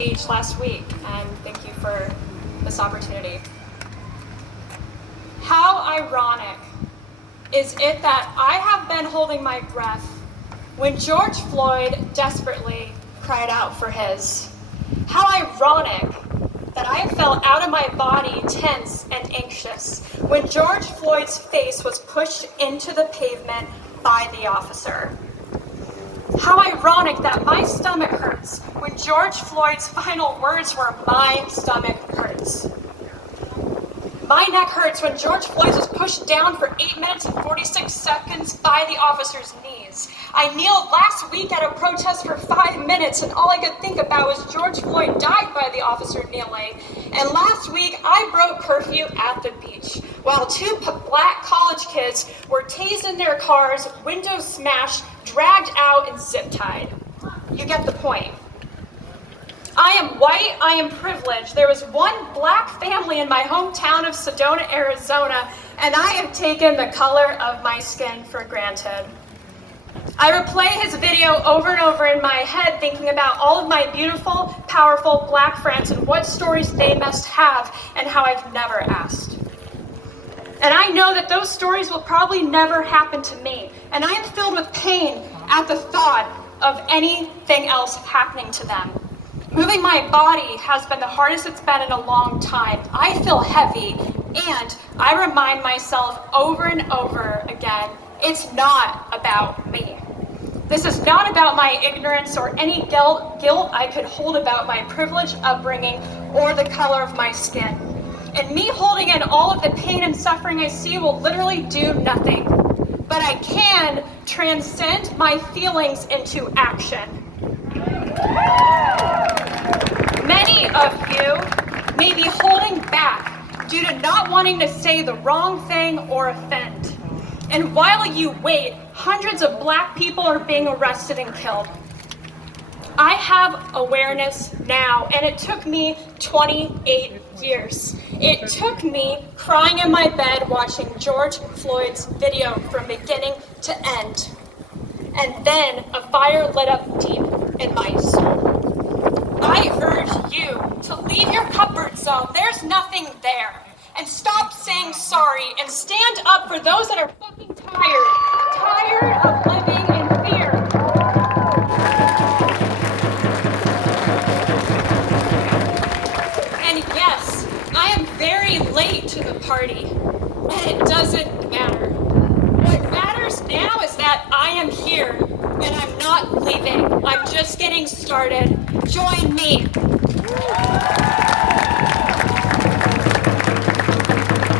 Beach last week, and thank you for this opportunity. How ironic is it that I have been holding my breath when George Floyd desperately cried out for his? How ironic that I felt out of my body tense and anxious when George Floyd's face was pushed into the pavement by the officer. How ironic that my stomach hurts when George Floyd's final words were, "My stomach hurts." My neck hurts when George Floyd was pushed down for 8 minutes and 46 seconds by the officer's knees. I kneeled last week at a protest for 5 minutes, and all I could think about was George Floyd died by the officer kneeling. And last week, I broke curfew at the beach, while two black college kids were tased in their cars, windows smashed, dragged out, and zip-tied. You get the point. I am white, I am privileged. There was one black family in my hometown of Sedona, Arizona, and I have taken the color of my skin for granted. I replay his video over and over in my head, thinking about all of my beautiful, powerful black friends and what stories they must have and how I've never asked. And I know that those stories will probably never happen to me, and I am filled with pain at the thought of anything else happening to them. Moving my body has been the hardest it's been in a long time. I feel heavy, and I remind myself over and over again, it's not about me. This is not about my ignorance or any guilt I could hold about my privileged upbringing or the color of my skin. And me holding in all of the pain and suffering I see will literally do nothing. But I can transcend my feelings into action. Many of you may be holding back due to not wanting to say the wrong thing or offend. And while you wait, hundreds of black people are being arrested and killed. I have awareness now, and it took me 28 years. It took me crying in my bed watching George Floyd's video from beginning to end. And then a fire lit up deep in my soul. I urge you to leave your comfort zone. There's nothing there. And stop saying sorry and stand up for those that are fucking tired of living in fear. And yes, I am very late to the party, and it doesn't matter. What matters now is that I am here, and I'm not leaving. I'm just getting started. Join me.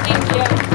Thank you.